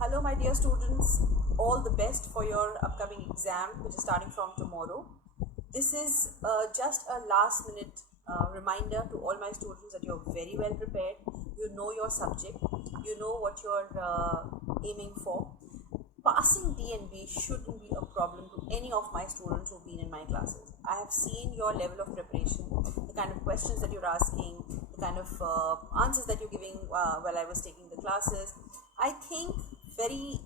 Hello my dear students, all the best for your upcoming exam which is starting from tomorrow. This is just a last minute reminder to all my students that you're very well prepared, you know your subject, you know what you're aiming for. Passing DNB shouldn't be a problem to any of my students who've been in my classes. I have seen your level of preparation, the kind of questions that you're asking, the kind of answers that you're giving while I was taking the classes. I think very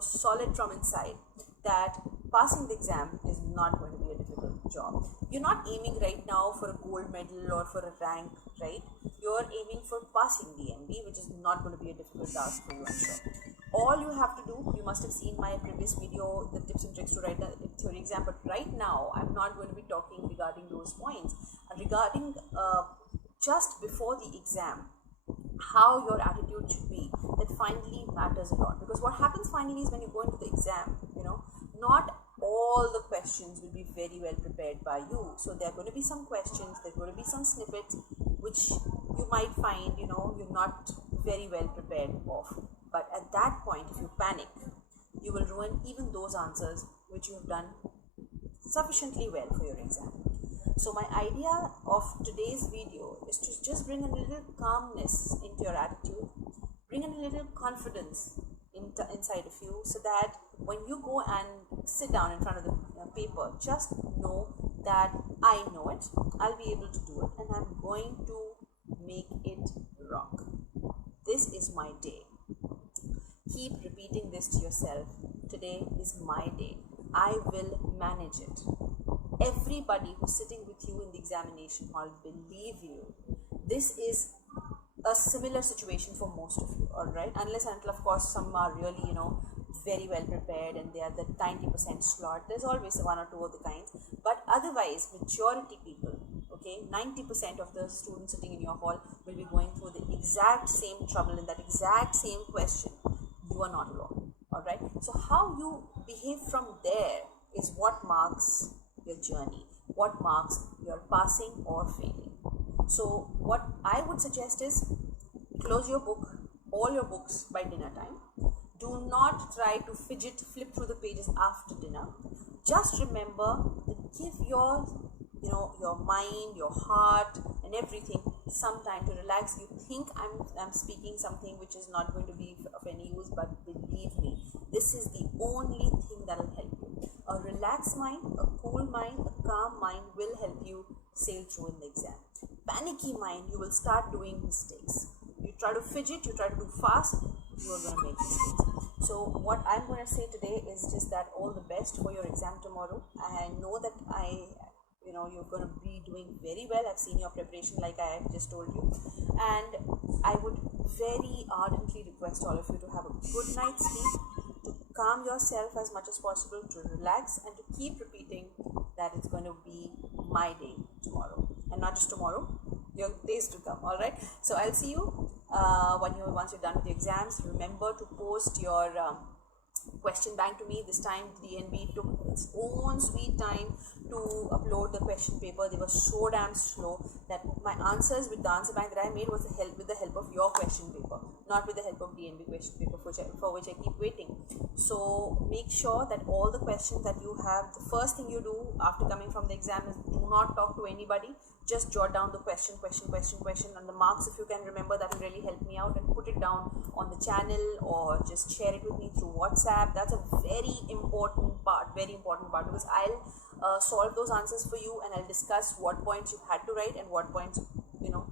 solid from inside that passing the exam is not going to be a difficult job. You're not aiming right now for a gold medal or for a rank, right? You're aiming for passing DNB, which is not going to be a difficult task for you, I'm sure. All you have to do, you must have seen my previous video, the tips and tricks to write a theory exam, but right now I'm not going to be talking regarding those points. Regarding just before the exam, how your attitude should be, that finally matters a lot. Because what happens finally is when you go into the exam, not all the questions will be very well prepared by you. So there are going to be some questions, there are going to be some snippets which you might find, you're not very well prepared of. But at that point, if you panic, you will ruin even those answers which you have done sufficiently well for your exam. So my idea of today's video is to just bring a little calmness into your attitude, bring a little confidence inside of you, so that when you go and sit down in front of the paper, just know that I know it, I'll be able to do it, and I'm going to make it rock. This is my day. Keep repeating this to yourself. Today is my day. I will manage it. Everybody who's sitting with you in the examination hall, believe you, this is a similar situation for most of you, alright? Unless until of course some are really, very well prepared and they are the 90% slot. There's always one or two of the kinds. But otherwise, majority people, okay, 90% of the students sitting in your hall will be going through the exact same trouble in that exact same question. You are not alone, alright? So how you behave from there is what marks your journey, what marks your passing or failing. So what I would suggest is close your book, all your books by dinner time. Do not try to flip through the pages after dinner. Just remember that give your mind, your heart and everything some time to relax. You think I'm speaking something which is not going to be of any use, but believe me, this is the only thing that will help you. A relaxed mind, a cool mind, a calm mind will help you sail through in the exam. Panicky mind, you will start doing mistakes. You try to fidget, you try to do fast, you are going to make mistakes. So what I'm going to say today is just that all the best for your exam tomorrow. I know that you're going to be doing very well. I've seen your preparation like I have just told you, and I would very ardently request all of you to have a good night's sleep, to calm yourself as much as possible, to relax, and to keep repeating that it's going to be my day tomorrow, and not just tomorrow, your days to come. All right, so I'll see you once you're done with the exams. Remember to post your question bank to me. This time DNB took its own sweet time to upload the question paper. They were so damn slow that my answers with the answer bank that I made was with the help of your question paper, not with the help of DNB question paper, for which I keep waiting. So make sure that all the questions that you have, the first thing you do after coming from the exam is do not talk to anybody. Just jot down the question, and the marks, if you can remember, that will really help me out, and put it down on the channel or just share it with me through WhatsApp. That's a very important part, because I'll solve those answers for you, and I'll discuss what points you had to write and what points you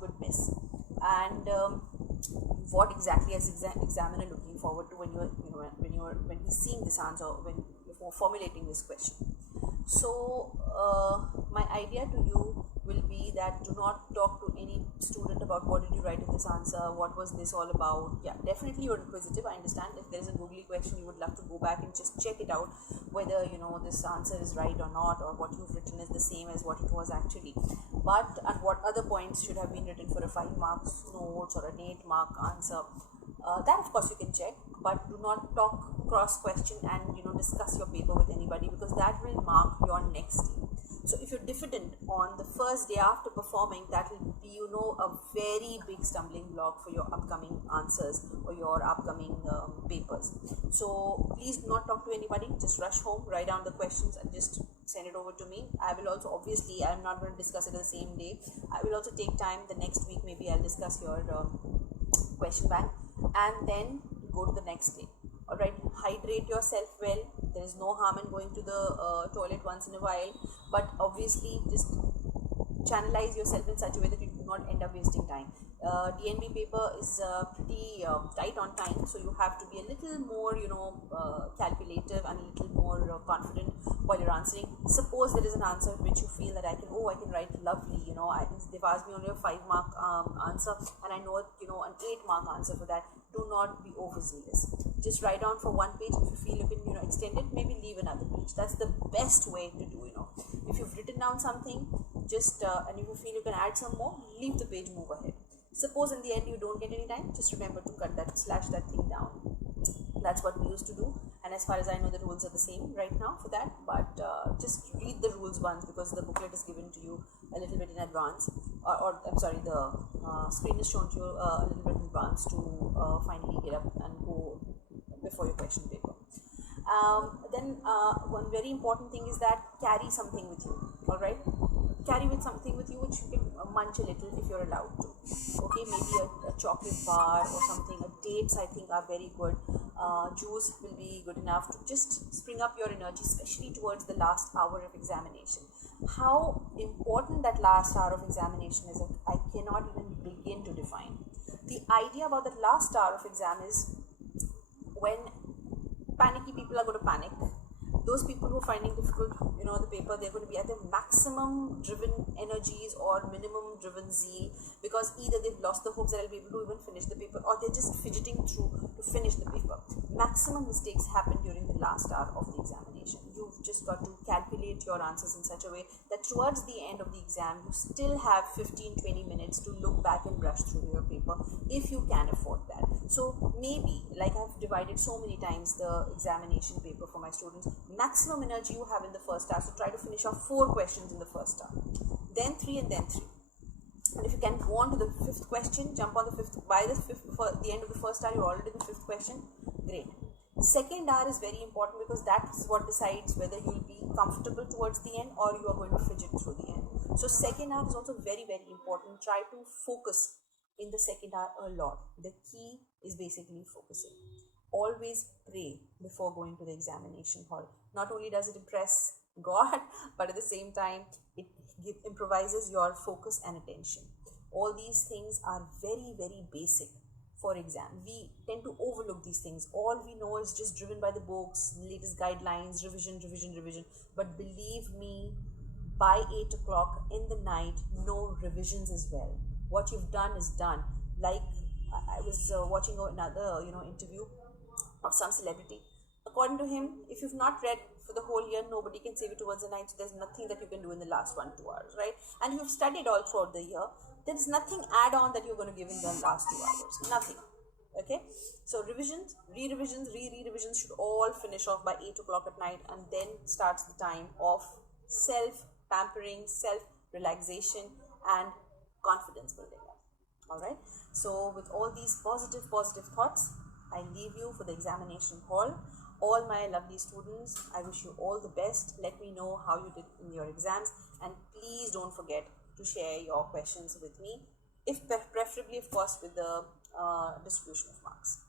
could miss, and what exactly is examiner looking forward to when he's seeing this answer, when you're formulating this question. So my idea to you will be that do not talk to any student about what did you write in this answer, what was this all about. Yeah, definitely you're inquisitive. I understand if there is a googly question, you would love to go back and just check it out whether this answer is right or not, or what you've written is the same as what it was actually. But at what other points should have been written for a 5 marks notes or an 8 mark answer. That of course you can check, but do not talk cross question and discuss your paper with anybody, because that will mark your next day. So if you're diffident on the first day after performing, that will be, a very big stumbling block for your upcoming answers or your upcoming papers. So please do not talk to anybody, just rush home, write down the questions and just send it over to me. I will also, obviously, I'm not going to discuss it the same day. I will also take time the next week, maybe I'll discuss your question bank, and then go to the next day. Alright, hydrate yourself well. There is no harm in going to the toilet once in a while, but obviously just channelize yourself in such a way that you do not end up wasting time. DNB paper is pretty tight on time, so you have to be a little more, calculative and a little more confident while you're answering. Suppose there is an answer which you feel that I can write lovely, they've asked me only a 5-mark answer, and I know, an 8-mark answer for that. Do not be overzealous. Just write down for one page. If you feel you can, extend it, maybe leave another page. That's the best way to do, If you've written down something, just, and if you feel you can add some more, leave the page, move ahead. Suppose in the end you don't get any time, just remember to cut that, slash that thing down. That's what we used to do, and as far as I know, the rules are the same right now for that, but just read the rules once, because the booklet is given to you a little bit in advance, or I'm sorry, the screen is shown to you a little bit in advance to finally get up and go before your question paper. Then one very important thing is that carry something with you. Alright, carry with something with you which you can munch a little if you're allowed to. Okay, maybe a chocolate bar or something. Dates, I think, are very good. Juice will be good enough to just spring up your energy, especially towards the last hour of examination. How important that last hour of examination is, I cannot even begin to define. The idea about that last hour of exam is when panicky people are going to panic. Those people who are finding difficult, the paper, they're going to be at their maximum driven energies or minimum driven zeal, because either they've lost the hopes that they'll be able to even finish the paper, or they're just fidgeting through to finish the paper. Maximum mistakes happen during the last hour of the examination. You've just got to calculate your answers in such a way that towards the end of the exam, you still have 15-20 minutes to look back and brush through your paper, if you can afford that. So maybe, like I've divided so many times the examination paper for my students, maximum energy you have in the first hour, so try to finish off 4 questions in the first hour, then 3, and then 3. And if you can go on to the 5th question, jump on the 5th, by the 5th, for the end of the first hour, you're already in the 5th question, great. Second hour is very important, because that's what decides whether you'll be comfortable towards the end or you are going to fidget through the end. So second hour is also very, very important. Try to focus in the second hour a lot. The key is basically focusing. Always pray before going to the examination hall. Not only does it impress God, but at the same time, it improvises your focus and attention. All these things are very, very basic for exam. We tend to overlook these things. All we know is just driven by the books, latest guidelines, revision. But believe me, by 8 o'clock in the night, no revisions as well. What you've done is done. Like I was watching another interview of some celebrity. According to him, if you've not read for the whole year, nobody can save you towards the night, so there's nothing that you can do in the last 1-2 hours, right? And if you've studied all throughout the year, there's nothing add-on that you're going to give in the last 2 hours, nothing. Okay, so revisions, re-revisions should all finish off by 8 o'clock at night, and then starts the time of self-pampering, self-relaxation, and confidence building up. Alright, so with all these positive thoughts, I leave you for the examination hall. All my lovely students, I wish you all the best. Let me know how you did in your exams, and please don't forget to share your questions with me, if preferably, of course, with the distribution of marks.